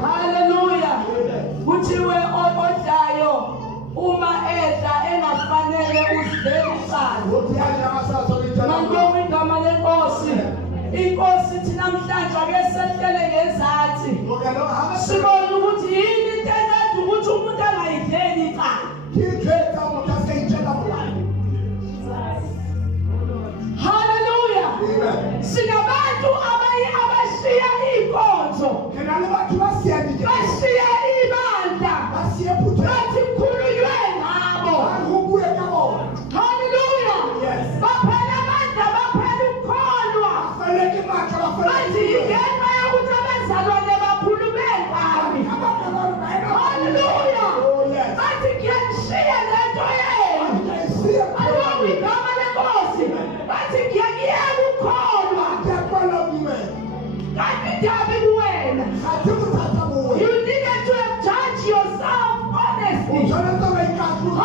Hallelujah. Kuthiwe odlayo uma edla engafanele usideliqala. Ngakho igama lenkosi. Inkosi ithi namhlanje ake sehlele ngezathi. Sibona ukuthi yini into engathi ukuthi umuntu angayideli iqala. Hallelujah. Sinabantu abashiya inkonzo. Bashiya ibandla. Bathi kukhulunywe ngabo. Hallelujah. Baphela amandla, baphela ukukholwa. Bathi ngenxa yokuthi abazalwane bakhulume ngami. Hallelujah. Bathi ngiyanishiya lento yenu. Aloku igama lenkosi. Bathi ngiyakuyeka ukukholwa. Kanti ndabe kuwena. You needed to have judged yourself honestly.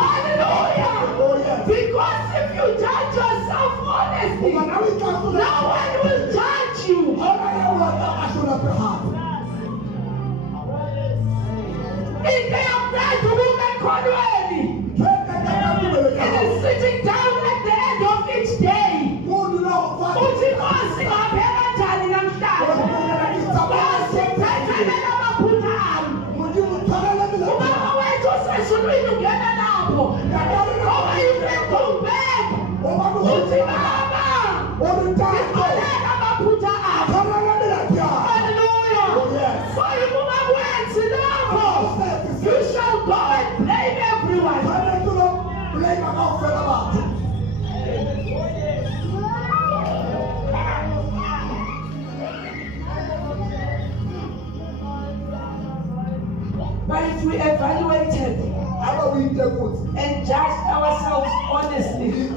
Hallelujah. Because if you judge yourself honestly, no one will judge you. If they have tried to move and convey, it is sitting down at the end of each day. You shall go and blame everyone. But if we evaluated and judged ourselves honestly,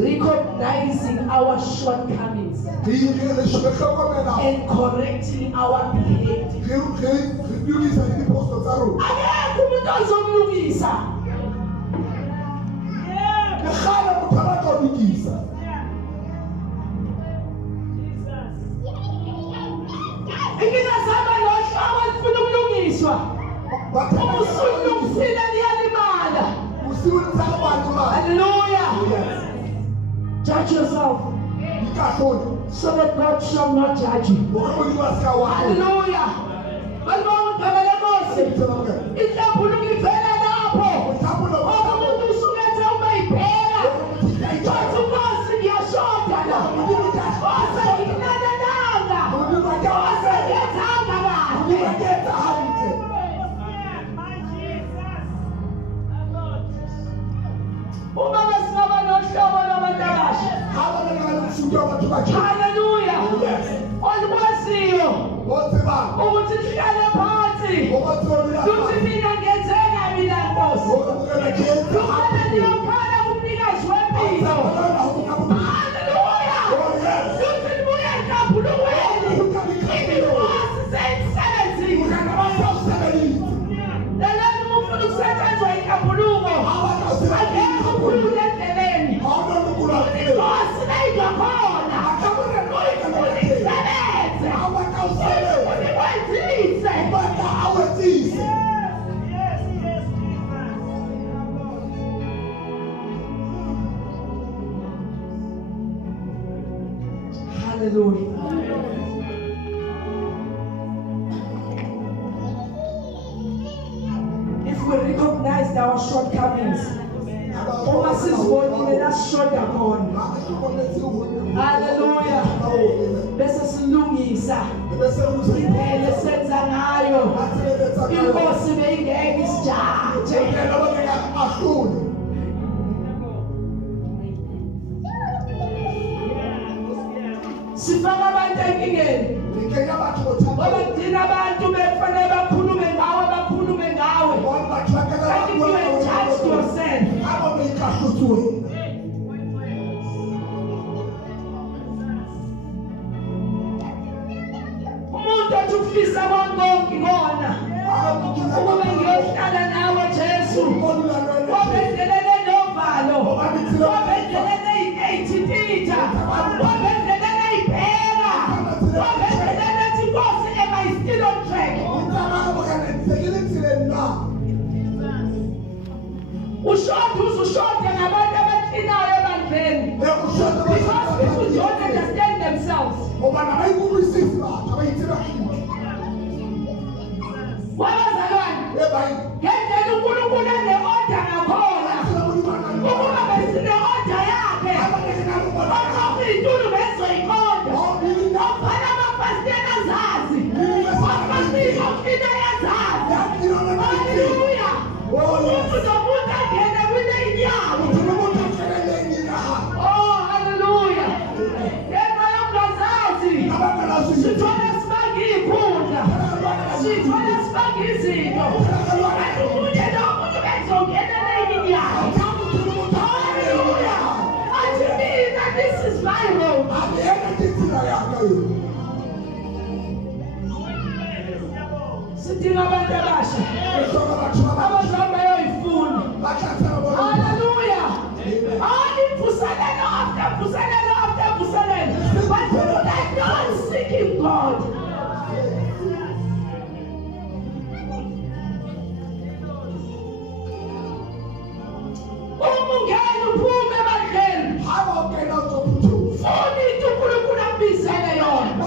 recognizing our shortcomings and correcting our behavior, Hallelujah. Judge yourself. so that God shall not judge you. Hallelujah. Hallelujah. Olwaziyo ukuthi sihlale phansi ukuthi mina ngenzeka mina Nkosi ukuba niyokhala kumnikazi wempilo. Hallelujah. Ukuthi nibuye enkaphulukweni inkosi seyisebenzile. Lalani mufuna ukusetshenzwa inkaphuluko angeke ukhulule endleleni inkosi nayikhona unisebenze unikwenzise. Hallelujah. If we recognize our shortcomings, uma sizibonile la sishoda khona, hallelujah, bese silungisa indlela esenza ngayo inkosi beyingeke isijaje. Sifaka abantu enkingeni ngoba kudina abantu befanele bakhulume ngawe and if you attach yourself umuntu othi ufisa konke kona ukuba ngiyohlala nawe Jesu obenzelele novalo obenzelele i-8 obenzelele iphela obenzelele inkosi am I still on track. Ushoda nabantu abaklinayo ebandleni because people don't understand themselves. Wabazalwane ngendlela uNkulunkulu ane-order ngakhona ukuba besine-order yakhe oqoqa iy'tulo bezoyiqonda ofana amafasitela azazi ofasitela oklina yazazi. Hallelujah. Umuntu nomuntu angene kwileyini yabo. Oh, hallelujah. Ngenxa yokungazazi sithola sibanga iy'khundla sithola sibanga izinto kanti omunye nomunye bezongena eleyini yabo. Hallelujah. Athi mina this is my road. Sidinga abantu abasha abazihamba yoyifuna. Hallelujah. Imvuselelo after mvuselelo after mvuselelo, but people that not seeking God. Umungeni uphume ebandleni funi into uNkulunkulu ambizele yona.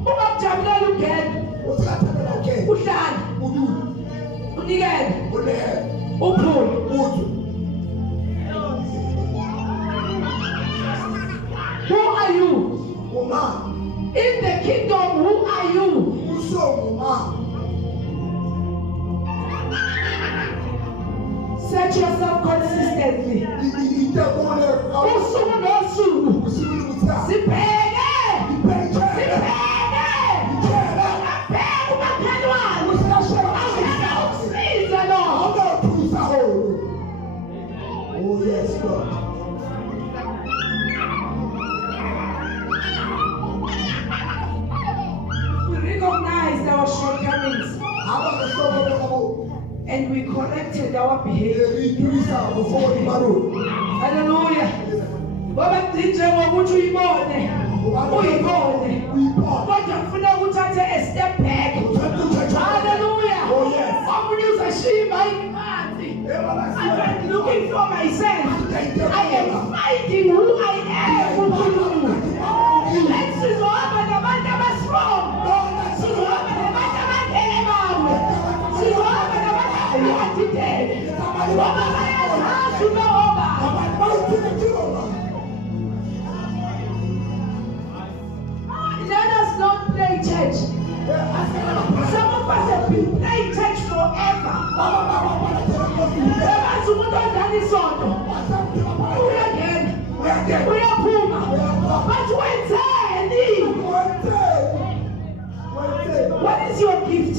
Ungakujabulela ungena uhlale unikele uphule. Who are you? In the kingdom, who are you? Search yourself consistently. Usuku nosuku sibheke Oh yes, God. We recognized our shortcomings and we corrected our behavior. Hallelujah. Baba DJ ngokuthi uyibone kodwa ufuna ukuthatha a step back. Hallelujah. Omunye uzashima imali. I'm looking for myself. hiding who I am. Let's sizohamba nabantu abastrong. Sizohamba nabantu abangebawe. Sizohamba nabantu abadidele. Ngoba bayazazi uNoba. Let us not play church. Some of us have been playing church forever. What is your gift?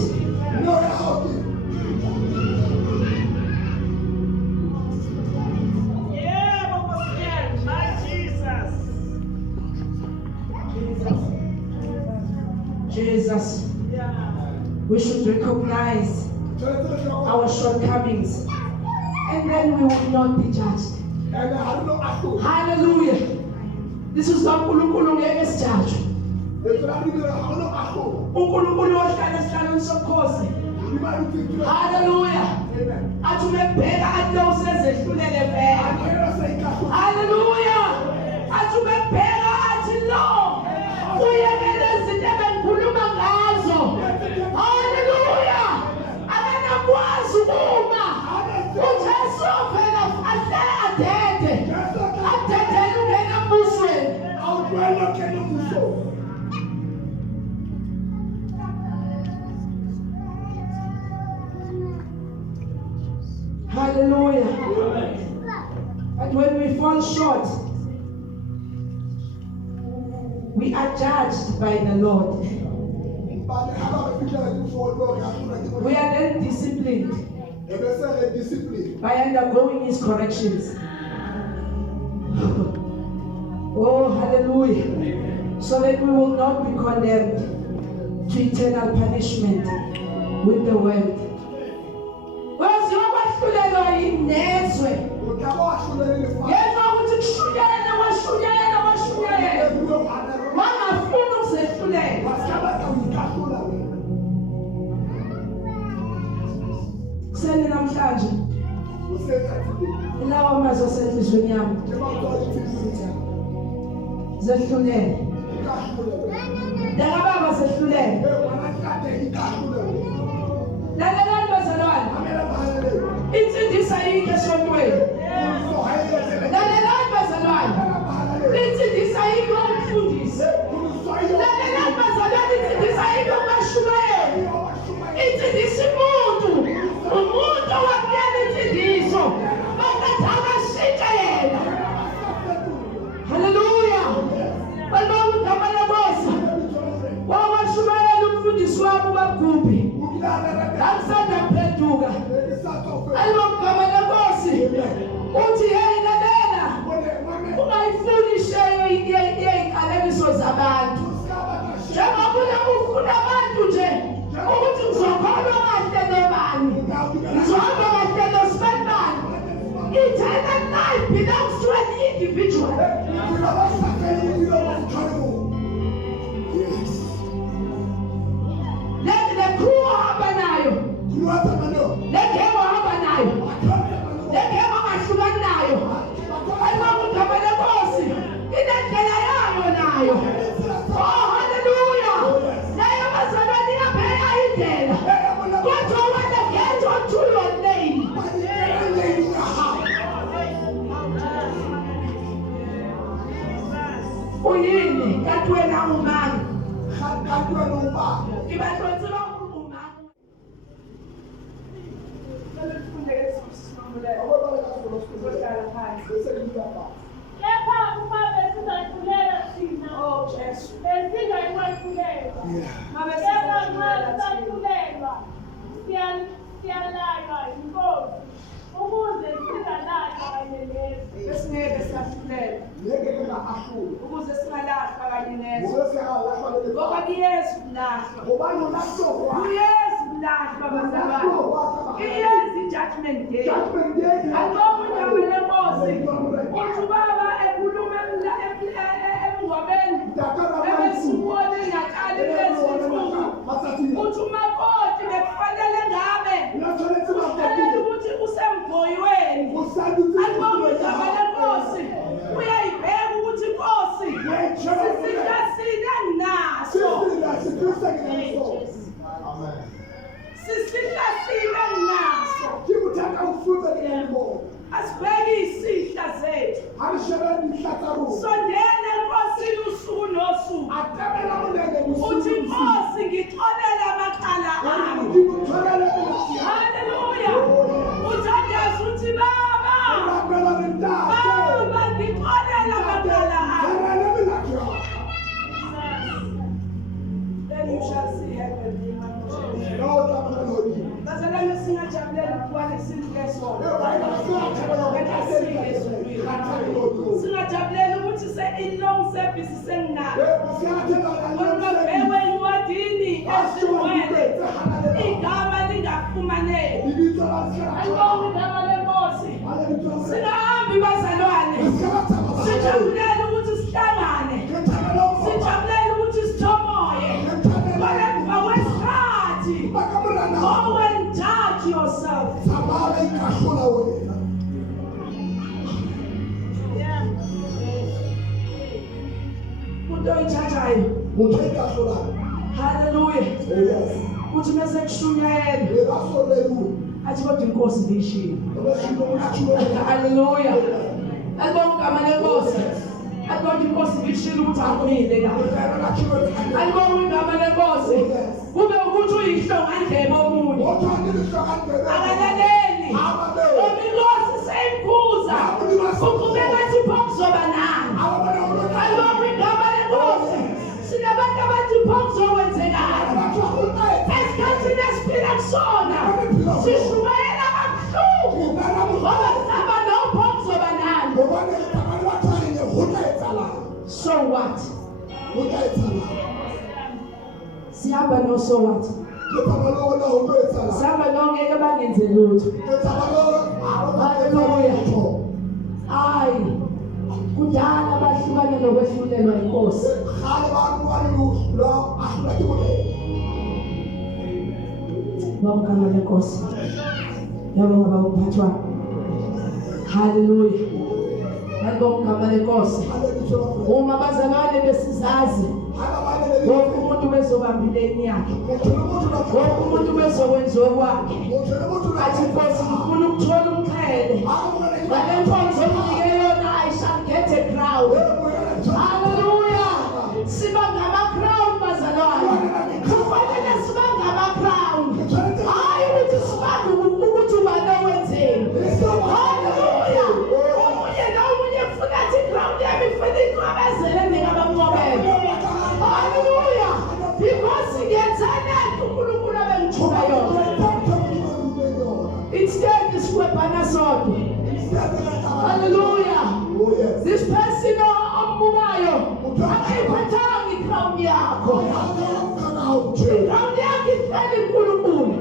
Jesus. We should recognize our shortcomings, and then we will not be judged. Hallelujah. This is not uNkulunkulu ngeke sijudge. uNkulunkulu ohlala esihlalweni sobukhosi. Hallelujah. Athi umebheka athi usezehlulele vele. Hallelujah. Athi umebheka athi lo uyekele izinto ebengikhuluma ngazo. Hallelujah. Abanakwazi ukuma uJesu vele adede ungena embusweni. Hallelujah. But when we fall short, we are judged by the Lord. We are then disciplined by undergoing His corrections. Oh, hallelujah. So that we will not be condemned to eternal punishment with the world. Kuseni namhlanje ilawa mazwi asenhlizweni yami zehlulele baba zehlulele lalelani bazalwane insindisa yike esontweni lalelani bazalwane insindisa yike umfundisi lalelani bazalwane insindisa yike umashumayeli insindisa umuntu wakuyena insindiso bakathakashintsha yena. Hallelujah. Balibonga igama lenkosi. Wawashumayela umfundisi wami ubagubhi akusanda kuphenduka. Alibonga igama lenkosi. Uthi hey lalela ungayifuni isheyo iyiqalekiso zabantu njengoba ufuna abantu nje ukuthi ngizokholwa kahle nobani ngizohamba kahle nosibani. Eternal life belongs to an individual. Let the crew ohamba nayo legemo ohamba nayo legemo ongahlukani nayo alibonga igama lenkosi inendlela yayo nayo. Oh hallelujah. Nayo bazalwane iyabheka indlela kodwa wena get onto your lane. Uyini kanti wena umani ibahlonzela umani kepha uma besizayithulela thina besingayikwahlulelwa kepha nxa sisahlulelwa siyalaywa yinkosi ukuze singalaywa kanye nezwe. Besingeke sahlulelwa ukuze singalahlwa kanye nezwe. Ngoba kuyesu kulahlwa. Kuyesu kulahlwa bazalwane. Iyeza i-judgment day. Alibonga igama lenkosi. Uthi ubaba ekhuluma emngcwabeni ebesibone ngaqala ilezifuku. Uthi umakoti bekufanele ngabe ufanele ukuthi usemgoyiweni. Alibonga igama lenkosi. sondela Nkosini usuku nosuku uthi Nkosi ngixolela amaqala ami. Haleluya. Uthandaza uthi Baba ngixolela amaqala ami. Then you shall see heaven. Bazalwane singajabulela ukubona isindleso. Singajabulela ukuthi in-long service senginayo. Kodwa bewe incwadini ezingcwele igama lingafumaneki. Ayibonge igama leNkosi. Singahambi bazalwane. Sijabulela ukuthi sihlangane. Sijabulela ukuthi sithomoye. Kodwa kwesikhathi go and judge yourself. Hallelujah. Uthi mase kushunyayela athi kodwa inkosi ngiyishilo. Hallelujah. Alibonga igama leNkosi. Kodwa inkosi ngiyishilo ukuthi akumile la. Alibonga igama leNkosi. Kube ukuthi uyihlonga ndlebe omunye. Akalaleli. Inkosi seyimkhuza. Uqhubeka athi phokuzoba nani. Alibonga igama leNkosi. Sinabantu abathi phokuzowenzekala. Esikhathini esiphila kusona sishumayela kabuhlungu ngoba sihamba nophokuzwoba nani. So what? Sihamba no so what? Sihamba nongeke bangenze lutho. Haleluya. Hayi kudala bahlukana nokwehlulelwa inkosi. Wabukama lenkosi. Yabonga bawuphathwa. Haleluya. Wabukama lenkosi. Uma bazalwane besizazi wonke umuntu bezobamba ileni yakhe. Wonke umuntu bezokwenziwa kwakhe. Athi Nkosi ngifuna ukuthola umqhele. Ngale nkonzo onginike yona I shall get a crown. Hallelujah. Siba ngama-crown bazalwane. Kufanele siba ngama-crown. Hayi ukuthi sibange ukuthi ubani owenzeni. Hallelujah. Omunye nomunye ufuna athi i-crown yami ifuna inqabezele ningabamncobele. Hallelujah. Because ngiyethanda uNkulunkulu abengithuba yona. Instead isikwebhana sodwa. Hallelujah. This person ombukayo akayiphathanga i-crown yakho. I-crown yakho ihleli uNkulunkulu.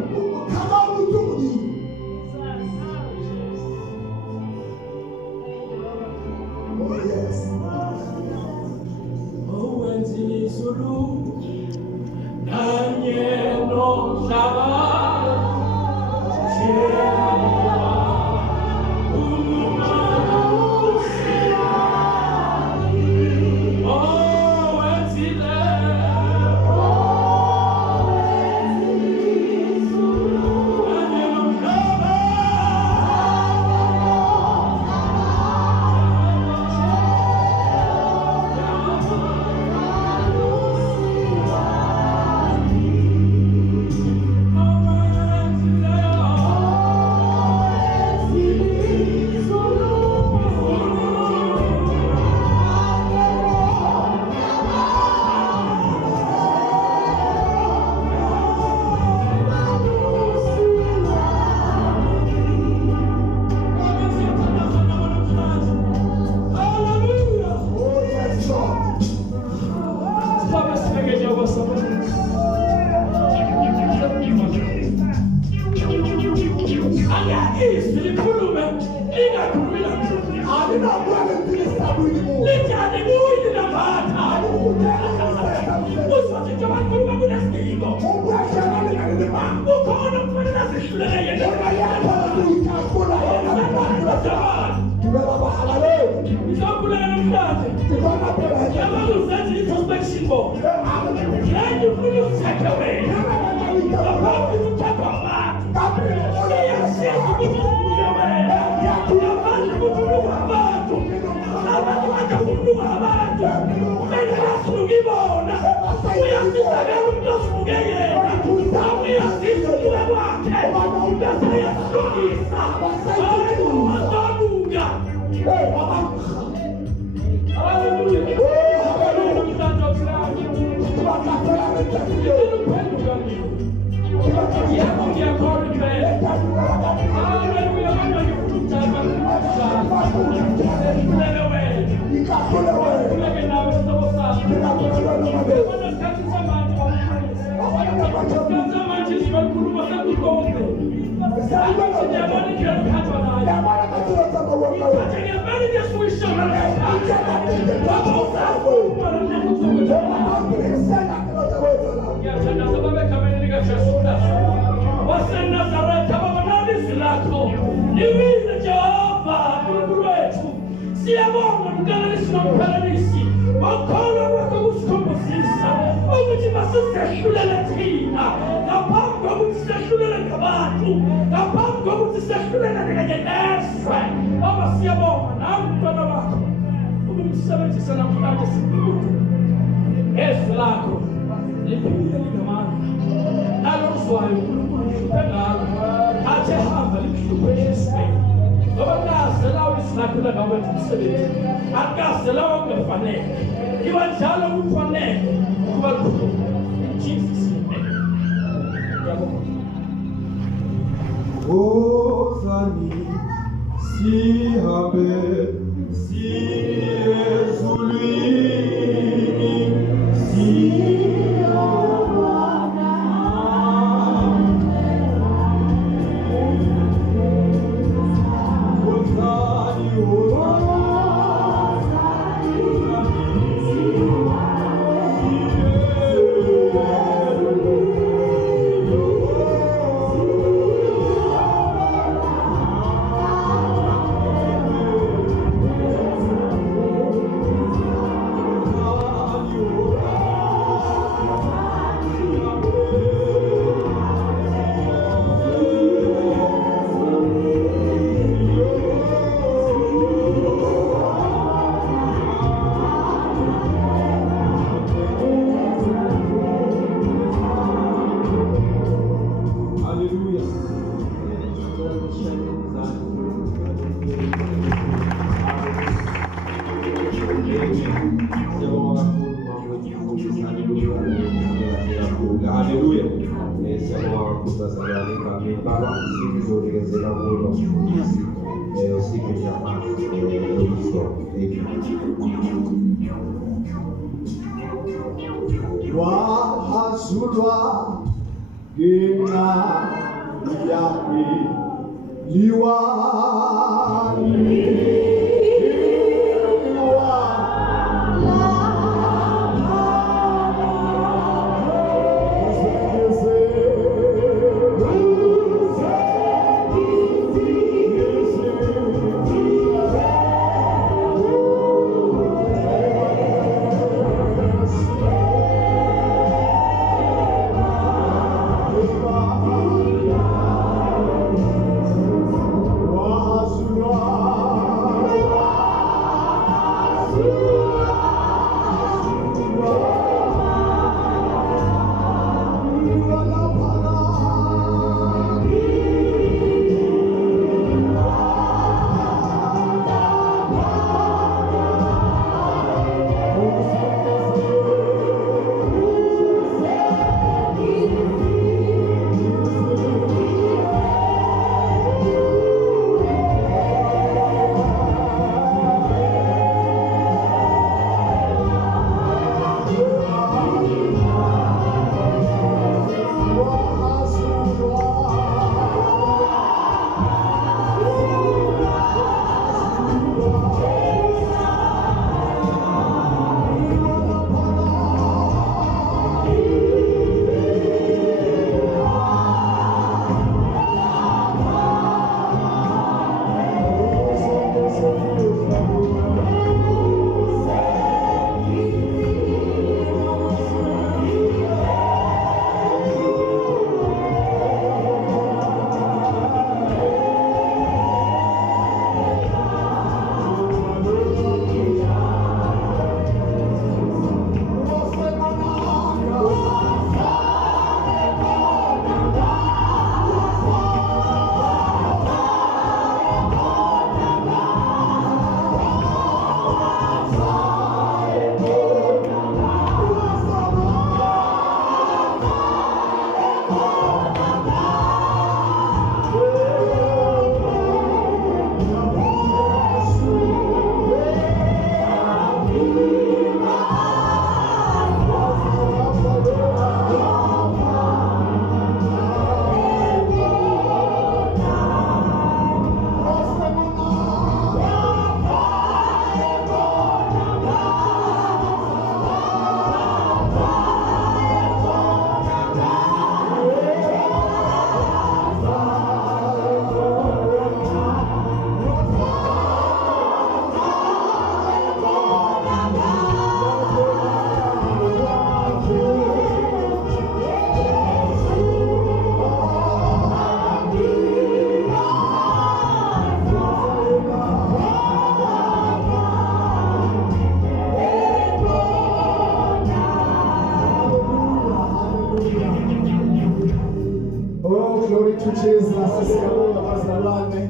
Jesus, siyabonga bazalwane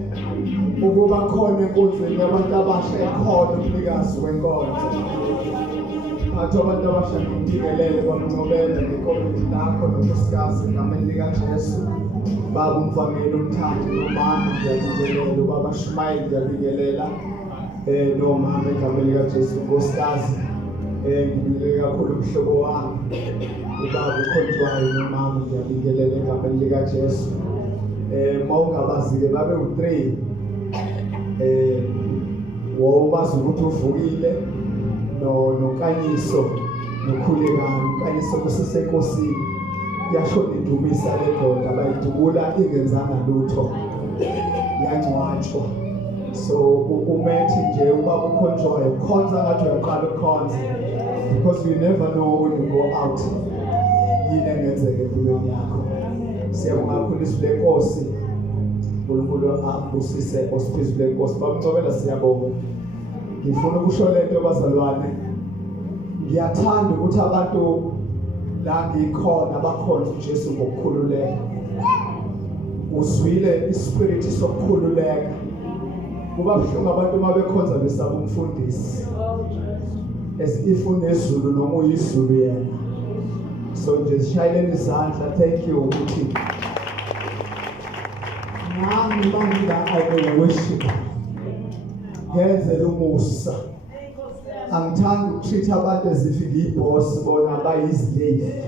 ukuba khona enkundleni abantu abasha ekhona umnikazi wenkonzo. Athi abantu abasha ngibingelele bamncobele ngekomiti lakho nonkosikazi egameni likaJesu. Baba umvangeli umthandi nomama ngiyabingelela, ubaba Shmayeli ngiyabingelela nomama egameni likaJesu nkosikazi. Ngibingelela kakhulu umhlobo wami ubaba ukhonjwayo nomama ngiyabingelela egameni likaJesu. Mawungabazi-ke babe u-3 wobazi ukuthi uvukile noNkanyiso nokhulekani. uNkanyiso kusesenkosini yasho idumisa le ndoda bayidubula ingenzanga lutho yangcwatshwa. So umethi nje ubaba ukhonjwayo khonza ngathi uyaqala ukukhonza, because you never know when you go out yini engenzeka empilweni yakho. Siyabonga kakhulu isizwe lenkosi, uNkulunkulu abusise osiphizo lenkosi. Bamncobela siyabonga. Ngifuna ukusho lento bazalwane, ngiyathanda ukuthi abantu la ngikhona bakhona uJesu ngokukhululeka. Uzwile ispirit sokukhululeka. Kuba buhlungu abantu mabekhonza besaba umfundisi, as if unezulu noma uyizulu yena. So nje shayeleni izandla, thank you ukuthi nami bangida I will worship. Ngenzela umusa. Angithandi ukutreat abantu as if ngiyiboss bona bayislave.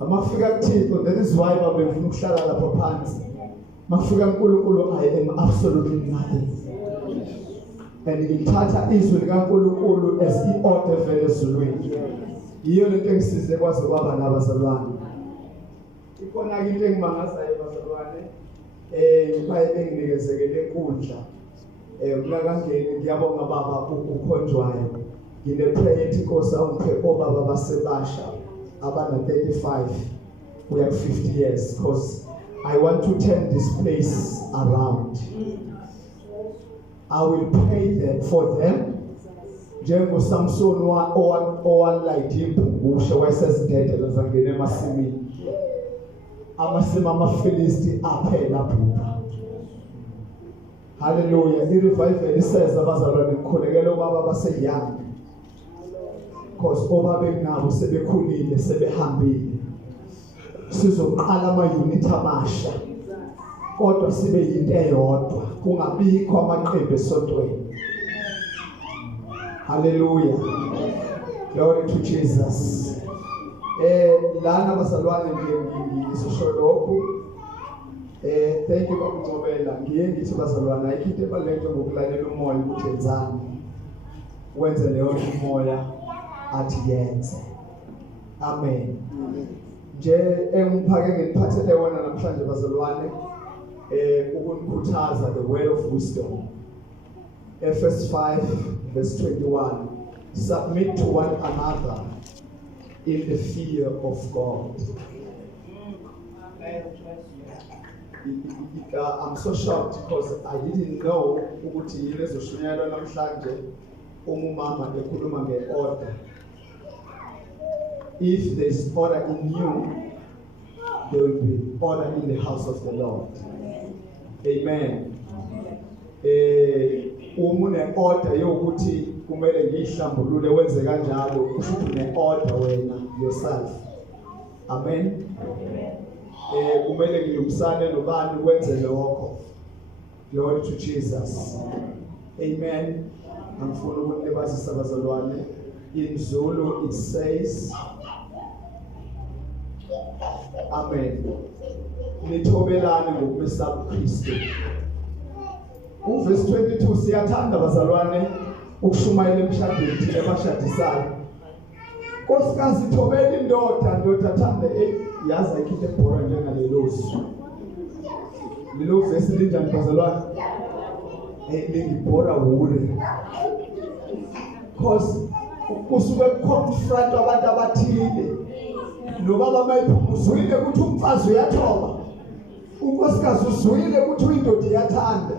Amafika kuThixo, that is why babefuna ukuhlala lapha phansi. Mafika uNkulunkulu, I am absolutely nothing. And ngithatha izwi likaNkulunkulu as i-order vele ezulwini. Yiyo lento engisize kwaze kwaba nabazalwane. Ikhona into engimangazayo bazalwane, baye benginikezekele enkundla. Kulakangeni ngiyabonga baba ukhonjwayo. Ngine prayer inkosi awungiphe obaba basebasha abana 35 kuya 50 years, because I want to turn this place around. I will pray them for them. Njengo Samson owanlayitha impungushe wayesezidedela zangena emasimini. Amasimi amaFilisti aphela bhubha. Hallelujah. I-revival iseza abazalwane ngikhulekela obaba baseyoung, because obaba nabo sebekhulile sebehambile. Sizoqala ama-unit amasha, kodwa sibe yinto eyodwa, kungabikho amaqembu esontweni. Hallelujah. Glory to Jesus. Lana bazalwane ngizosho lokhu. Thank you Babmfundisi. Ngiye ngithi bazalwane ayikho into ebalulekile ngokulalela umoya ukuthi enzani. Wenze leyo umoya athi yenze. Amen. Nje engiphake ngiphathele wona namhlanje bazalwane ukunikhuthaza the word of wisdom. Verse 5 verse 21. Submit to one another in the fear of God. I'm so shocked because I didn't know ukuthi yile zoshunyelwa namhlanje umama ekhuluma ngeorder. If there is order in you, there will be order in the house of the Lord. Amen. Umune order yokuthi kumele ngihlambulule wenze kanjalo, usho une order wena yourself. Amen. Kumele ngilumsane nobani wenze lokho. Glory to Jesus. Amen. Angifuna ukunibazisa bazalwane. In Zulu it says Amen. Nithobelane ngokumesaba uKristu. Verse 22 siyathanda bazalwane ukushumayela emshadweni thina abashadisayo. Nkosikazi thobela indoda thande yaza ikhiphe ebhora njengalelosi. Lelo verse linjani bazalwane? Lingibhora wule. Because kusuke confront abantu abathile. Nobaba mayiphuzwile ukuthi umfazi uyathoba. Unkosikazi uzwile ukuthi uyindoda iyathanda.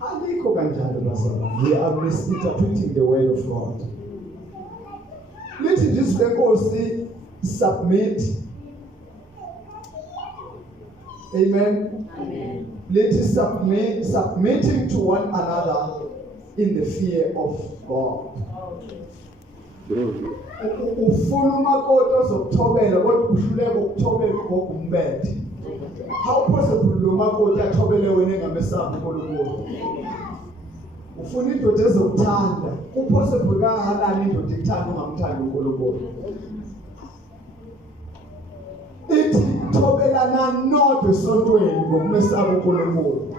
Alikho kanjalo bazalwane. We are misinterpreting the word of God. Lithi nje lenkosi submit Amen. Amen. Let us submitting to one another in the fear of God. Ufuna umakoti ozokuthobela kodwa uhluleka ukuthobela ngokumbethe. How possible lo makoti athobele wena engamesabi uNkulunkulu? Ufuna indoda ezokuthanda. Upossible kangakanani indoda ekuthanda ungamthandi uNkulunkulu? Ithi thobelana nodwa esontweni ngokumesaba uNkulunkulu.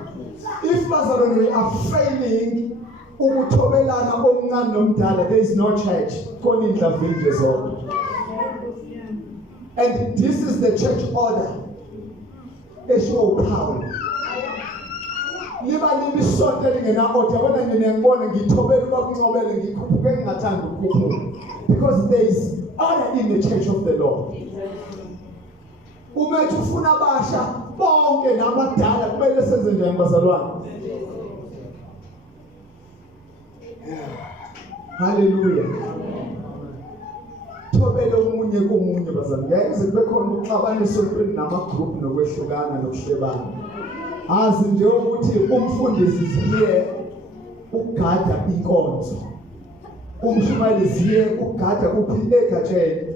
If bazalwane we are failing ukuthobelana omncane nomdala, there is no church. Khona indlavindle zonke. And this is the church order. Esho uPaul. Liba libisonto lingena order bona ngiyangibona ngithobela ukuncobela ngikhuphuke ngingathanda ukukhuphuka. Because there is order in the church of the Lord. Uma ufuna abasha bonke nabadala kumele senze njani bazalwane? Hallelujah. Thobele umunye komunye bazalwane. Ngeke kube khona ukuxabanisa esontweni nama-group nokwehlukana nokuhlebana. Azi nje ukuthi umfundisi ziye ukugada inkonzo. Umshumayeli ziye ukugada kuphi egatsheni.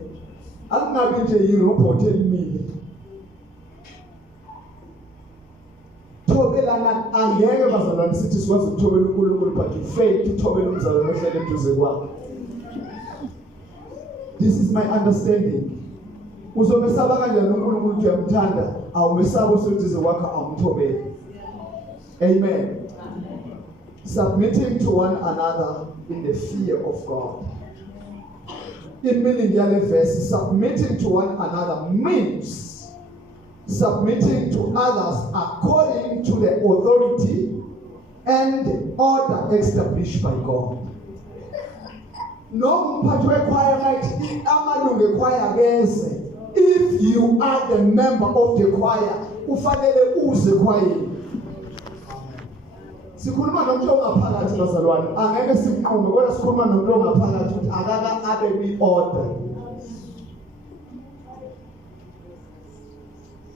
Akungabi nje yirobot elimile. Thobelana angeke bazalwane sithi sikwazi ukuthobela uNkulunkulu but you fail to thobela umzalwane ohlele eduze kwakho. This is my understanding. Uzomesaba kanjani uNkulunkulu uyamthanda awumesaba oseduze kwakho awumthobele. Amen. Submitting to one another in the fear of God. In meaning yale verse, submitting to one another means submitting to others according to the authority and order established by God. No mphathi wekhwaya ngathi amalungu ekhwaya akeze. If you are the member of the choir, ufanele uze ekhwayeni. Sikhuluma nomuntu ongaphakathi bazalwane, angeke siqonde kodwa sikhuluma nomuntu ongaphakathi ukuthi akaka abe kwi-order.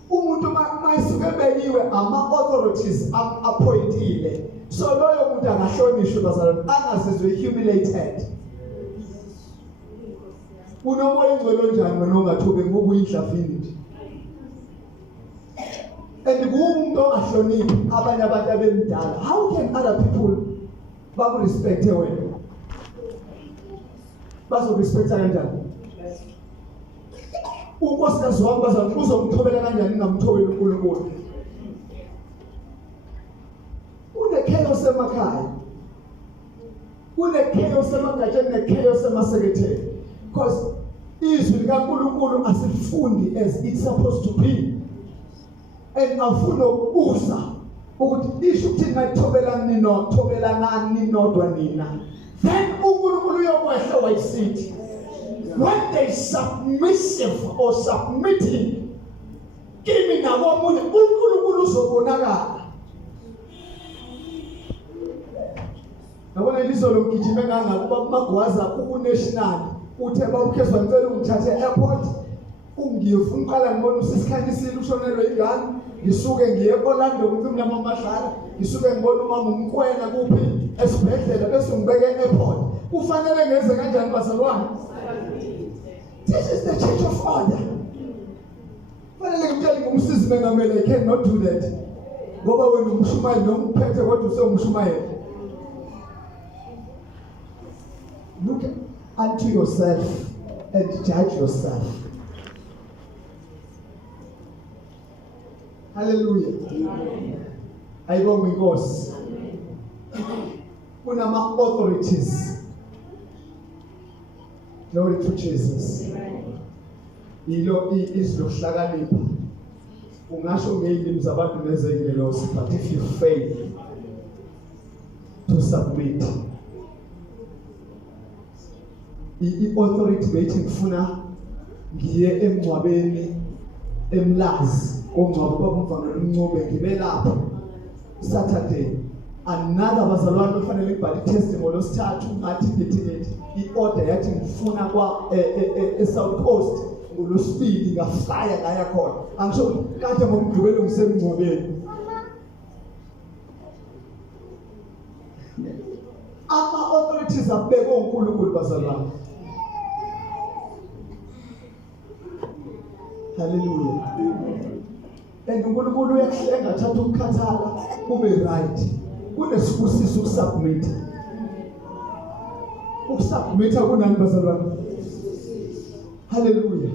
Umuntu mayisuke bekiwe ama-authorities appointile. So loyo muntu angahlonishwe bazalwane, angazizwe humiliated. Unomoya ingcwele njani wena ongathobe ngokuyidlavini nje? And umuntu ongahloniphi abanye abantu abemdala. How can other people bakurespecte wena? Bazorespekta kanjani? Unkosikazi wami bazalwane uzomthobela kanjani ngamthobela uNkulunkulu? Chaos emakhaya. Chaos emagatsheni, chaos emaseketheni. Because izwi likaNkulunkulu asifundi as it's supposed to be. And afuna ukubuza ukuthi isho ukuthi thobelani nodwa nina. Then uNkulunkulu uyokwehla wayisithi. When they submissive or submitting, kimi nakomunye uNkulunkulu uzobonakala. Nabona ilizolo ngijime kangakuba kumagwaza kunational uthe bawukhezwa ngicela ungithathe airport ungiyofuna uqala ngibona usisikhanyisile ushonelwe ingane ngisuke ngiye eOrlando ngimfuna amamadlala ngisuke ngibona umama umkwena kuphi esibhedlela bese ngibeke airport kufanele ngeze kanjani bazalwane? This is the church of order. Fanele ngitshele ngumsizi mengamele, I cannot do that ngoba wena umshumayeli noma uphethe kodwa usewumshumayeli. Look unto yourself and judge yourself. Hallelujah. Ayibonge inkosi. Kunama authorities. Glory to Jesus. Ilo isilohlakanipha. Ungasho ngeilimi zabantu nezengelosi, but if you fail to submit, i-authority bethi ngifuna ngiye emncwabeni emlazi ongcwaba babamfundisi umncobe ngibe lapho Saturday. Another bazalwane kufanele ngibhale testimony losithathu ngathi ngithi i-order yathi ngifuna kwa eSouth Coast ulosipili ngaflya la yakhona angisho kade ngomgqibelo ngisemngcwabeni ama-authorities abekwe uNkulunkulu bazalwane. Hallelujah. And uNkulunkulu engathatha ukukhathala kube right. Kunesibusiso ukusubmit. Ukusubmit akunani bazalwane? Hallelujah.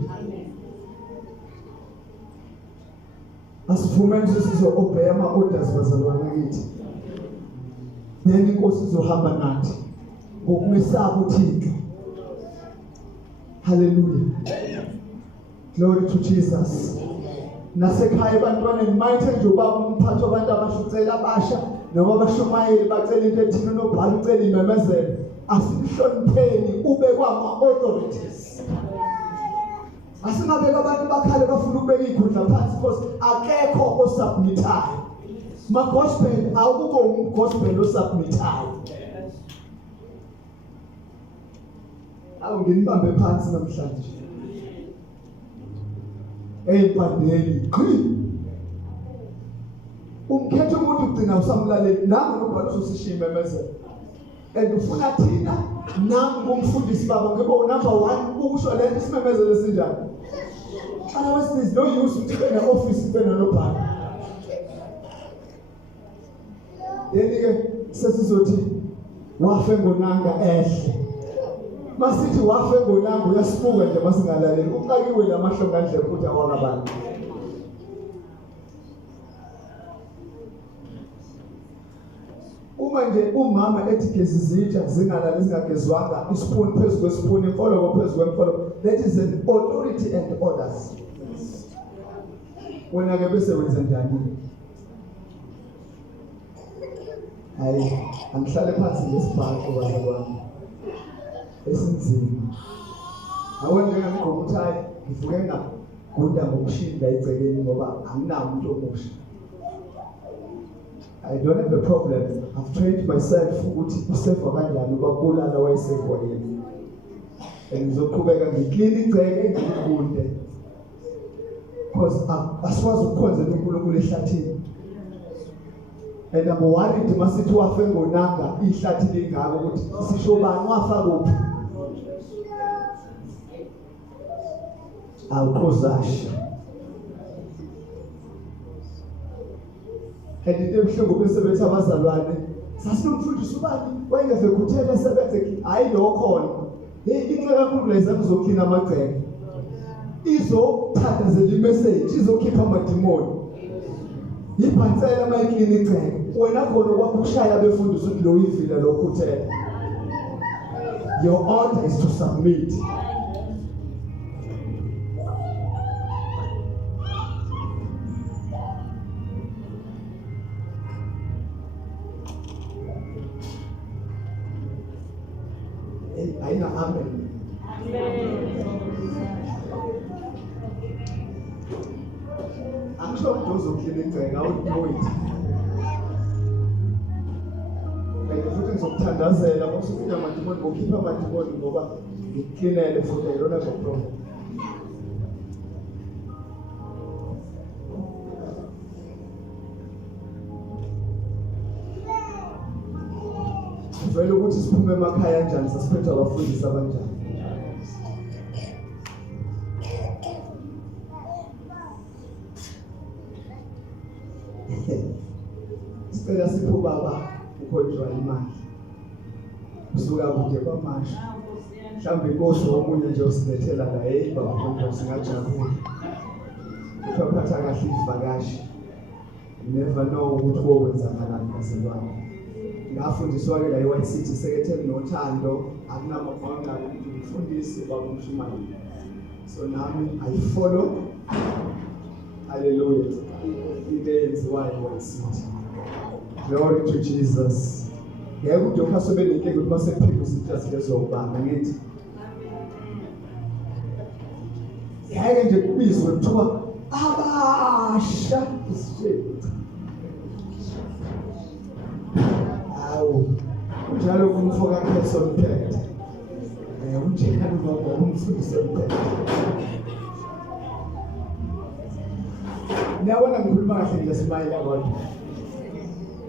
Asivumeni sizo-obey ama-orders bazalwane kithi. Then inkosi izohamba nathi ngokumesaba uThixo. Hallelujah. Glory to Jesus. Nasekhaya ebantwaneni mayithe nje ubaba umphathi wabantu abashucela abasha noma abashumayeli bacela into ethile nobhala ucela imemezelo, asihlonipheni ube kwama-authorities. Asingabeka abantu bakhale bafuna ukubeka ikhundla phansi because akekho osubmitayo. Ma-gospel awukho umgospel osubmitayo. Nginibambe phansi namhlanje. Ey'mpandeni qhi. Umkhethe umuntu ugcina usamlaleli nami nobhala usishiya imemezelo. And ufuna thina nami ngumfundisi baba ngibe number 1 ukusho lento isimemezelo esinjani. Otherwise there's no use ukuthi ube ne-office ube nobhala. Yeni-ke sesizothi wafe ngonanga ehle. Masithi wafe ngonanga uyasibuka nje masingalaleli. Uxakiwe lamahlo ngandlela futhi awakabantu. Uma nje umama ethi gezi zitsha zingalali zingagezwanga isipuni phezu kwesipuni imfolo phezu kwemfolo, that is an authority and orders. Wena ke bese wenza njani? Hayi angihlale phansi ngesibhaxo bazalwane esinzima. Awona ngigqoka uthayi ngivuke ngagunda ngokushinda egcekeni ngoba anginawo umuntu omusha. I don't have a problem. I've trained myself ukuthi usefa kanjani ubabulala wayesefa yena. And ngizoqhubeka ngiclean igceke ngikunde. Because asikwazi ukukhonzela uNkulunkulu ehlathini. And I'm worried masithi wafe ngonanga ihlathi lingaka ukuthi sisho bani wafa kuphi. Awuqozasha. And into ebuhlungu bese bethi abazalwane sasinomfundisi ubani wayengeve kuthela esebenze hayi lo khona. Hey inhle kakhulu lezami zokhina amagceke. Izothandazela imessage izokhipha amadimoni. Iphansela mayikini igceke. Wena khona kwakushaya befundisa ukuthi lo ivila lokhuthela. Your order is to submit. Aina amen. Angisho ukuthi uzokhila igceke awunoyithi. Futhi ngizokuthandazela ukuthi ufike amadimoni ngokhipha amadimoni ngoba ngikuklinele futhi ayilona problem. Vele ukuthi siphume emakhaya kanjani sasiphethe abafundisi abanjani. Sicela sipho baba ukhonjwa imali. Usuka kude kwamasha. Mhlawumbe inkosi omunye nje usilethela la hey baba ukhonjwa singajabula. Uthaphatha kahle ivakashi. Never know ukuthi kokwenzakalani bazalwane. Ngafundiswa ke la eWhite City sekethele nothando akunamafanga umfundisi babamshumane. So nami I follow. Hallelujah. Ibenziwayo eWhite City. Glory to Jesus. Ngeke umuntu ophasebele inkinga ukuthi masephika usithi asizobanga ngithi. Ngeke nje kubizwe kuthiwa abasha isishebo. Unjalo kumfoka Kheswa mphethe. Unjalo ngoba umfundisi mphethe. Niyabona ngikhuluma kahle ngesimile abantu.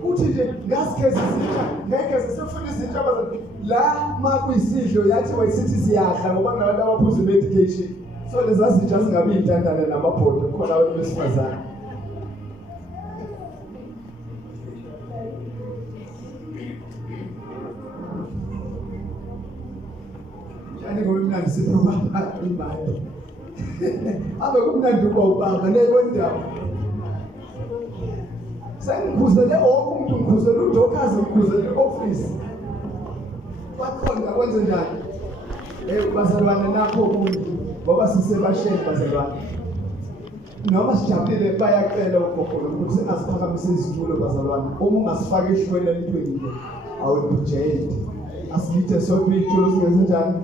Uthi nje ngasikhezi sitsha, ngeke sesifundisa into abazathi la makuyisidlo yathi wayisithi siyadla ngoba nabantu abaphuza medication. So lezasitsha singabi intandane namabhodo khona abantu besifazane. Yani ngoba mina ngisiphuka imali. Abe kumnandi ubaba nekondawo. Sengikhuzele umuntu ngikhuzele uDokazi ngikhuzele ioffice. Bakhona kwenze njani? Bazalwane nakho umuntu ngoba sisebasheni bazalwane. Noma sijabulile bayacela ugogo ukuthi singasiphakamisa izitulo bazalwane. Uma ungasifaka ehlweni elithweni awulijeyidi. Asilithe sonke izitulo singenze njani?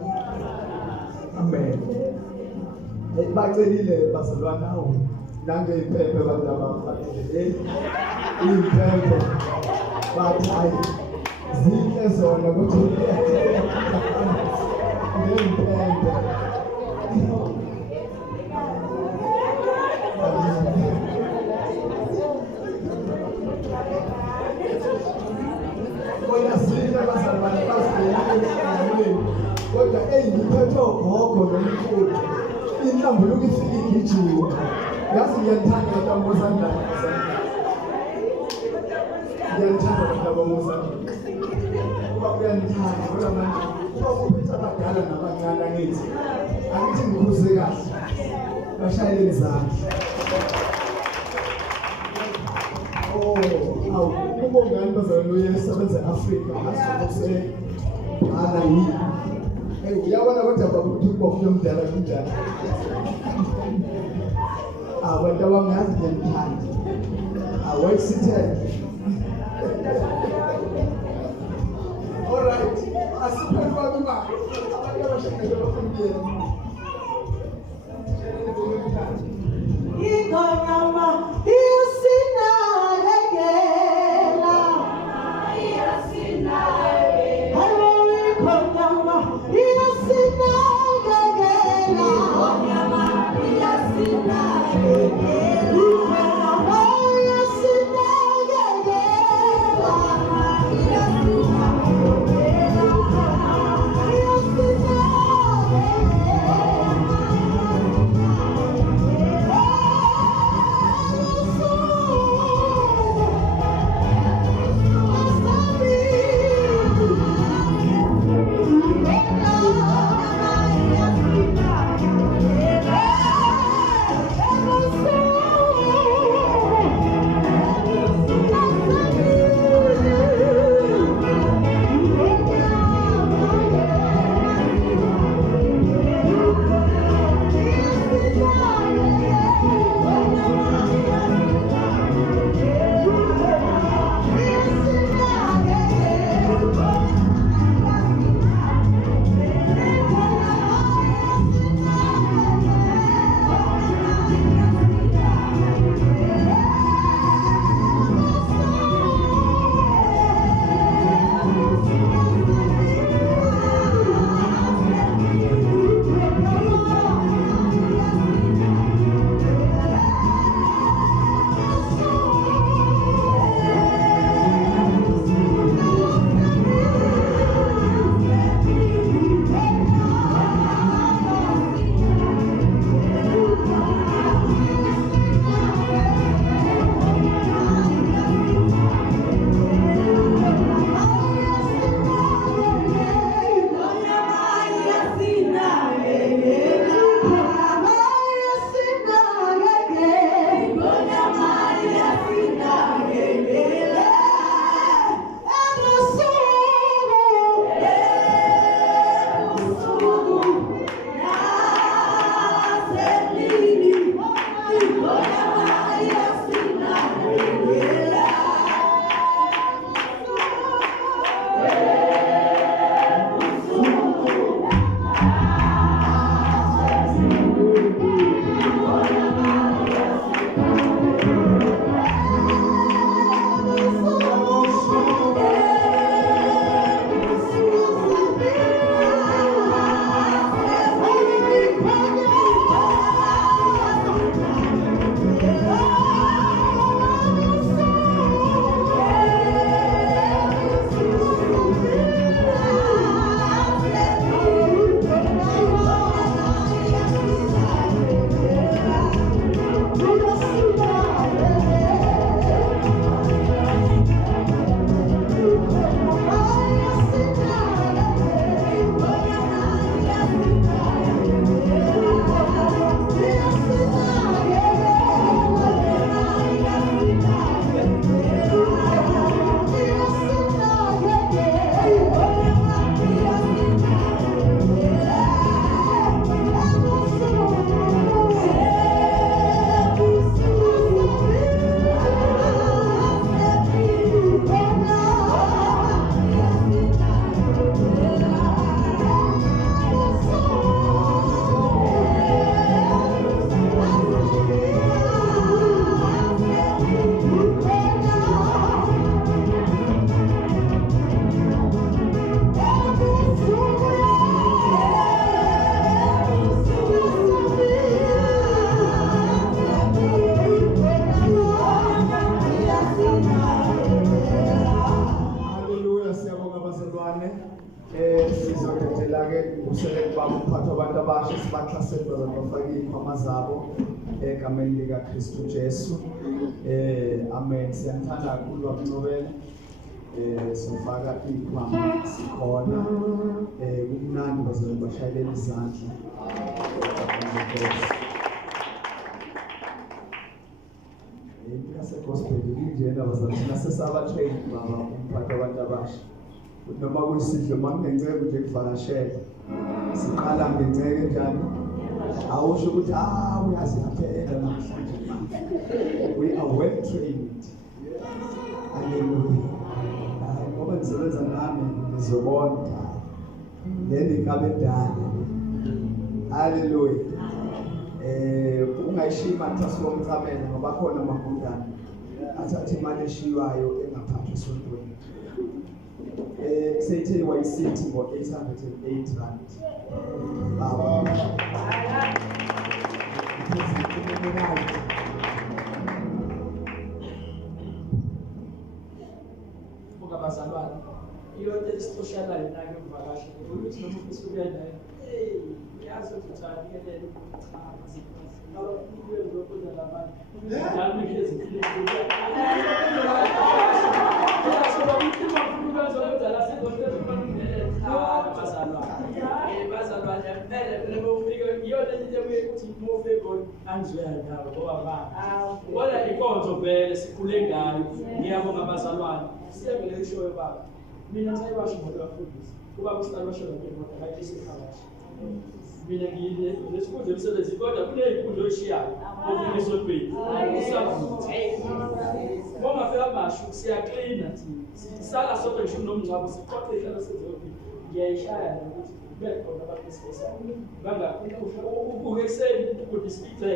Amen. Bacelile bazalwane awu nange iphephe abantu abafanele iphephe bathi hayi zinhle zona ukuthi ngephephe kodwa zinhle bazalwane basibuyele kodwa ngiphethe ogogo nomkhulu inhlambuluko ifike igijiwe yazi ngiyathanda intambo zandla ngiyathanda intambo zandla kuba kuyanthanda kodwa manje kuba kuphethe abadala nabancane angithi ngikhuze kahle bashayele izandla ubongani bazalwane uyesebenza e-Afrika asokuse ana yini uyabona kodwa bakuthi ubofuna umdala kunjani abantu abangazi ngiyamthanda awayisithele alright asiphe kwami imali abantu abashekele bafundile igonyama iyasina legela Hello igonyama iyasina legela Sizodedela ke uselect baba umphathi wabantu abasha sibaxhasele bazofaka ikhwama zabo egameni lika Kristu Jesu. Amen. Siyathanda kakhulu bakuncobela. Sifaka ikhwama sikhona. Kumnandi bazobashayela izandla. Gospel njena bazathina sesaba train baba umphathi wabantu abasha. Noma kuyisidlo makungenceke nje kuvakashela siqala ngenceke njani awusho ukuthi uyazi phela namhlanje we are well trained. Hallelujah. Ngoba nisebenza nami ngizobona leli kabe dala. Hallelujah. Ungayishima nthasi womthamela ngoba khona amagundane athatha imali eshiwayo engaphathwa esontweni. Say what city for 808 rand. Bazalwane iyo social life nake mvakashi ukuthi noma ufisa naye yazi ukuthi uthakele Wala ikonzo vele sikhule ngayo ngiyabonga abazalwane siyabele ishoyo baba mina ngiyabasho ngabafundisi kuba kusitalisho ngempela bayithi sikhalashi mina ngiyile lesikudle umsebenzi kodwa kuneyinkundla oyishiyayo ofundisa opheli usavuthi bonga phela abasho siyaklina thina sala sonke ngisho nomncabo siqoqe ihlala sezophi ngiyayishaya ukuthi bekhona abantu besifosana bangakho ekseni ukuthi sipithe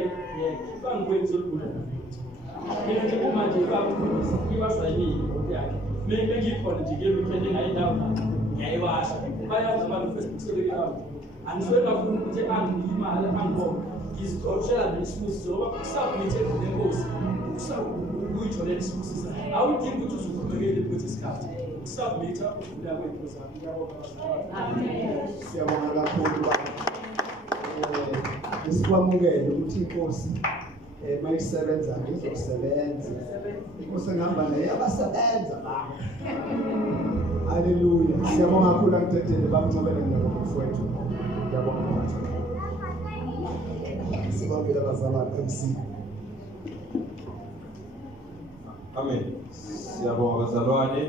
bangikwenza olukudla ngithi uma nje babafundisa ibasayini ukuthi yakhe mina ngikhona nje ngeweekend engayindawo ngiyayibasha bayazi abantu besibusebeke abo angiswele kakhulu ukuthi angiyimali angibona ngizixoshela nesibusiso ngoba kusabmithe nenkosi ukuyitholela isibusiso awudingi ukuthi uzuqhubekele ukuthi isikhathi kusabmitha ukuvula kwey'nto zami ngiyabonga Amen. Siyabonga kakhulu baba. Sikwamukele ukuthi inkosi mayisebenza izosebenza. Inkosi engihamba naye abasebenza baba. Hallelujah. Siyabonga kakhulu angitethele bamncobele ngomfowethu. Ngiyabonga kakhulu. Sibambile abazalwane MC. Amen. Siyabonga abazalwane.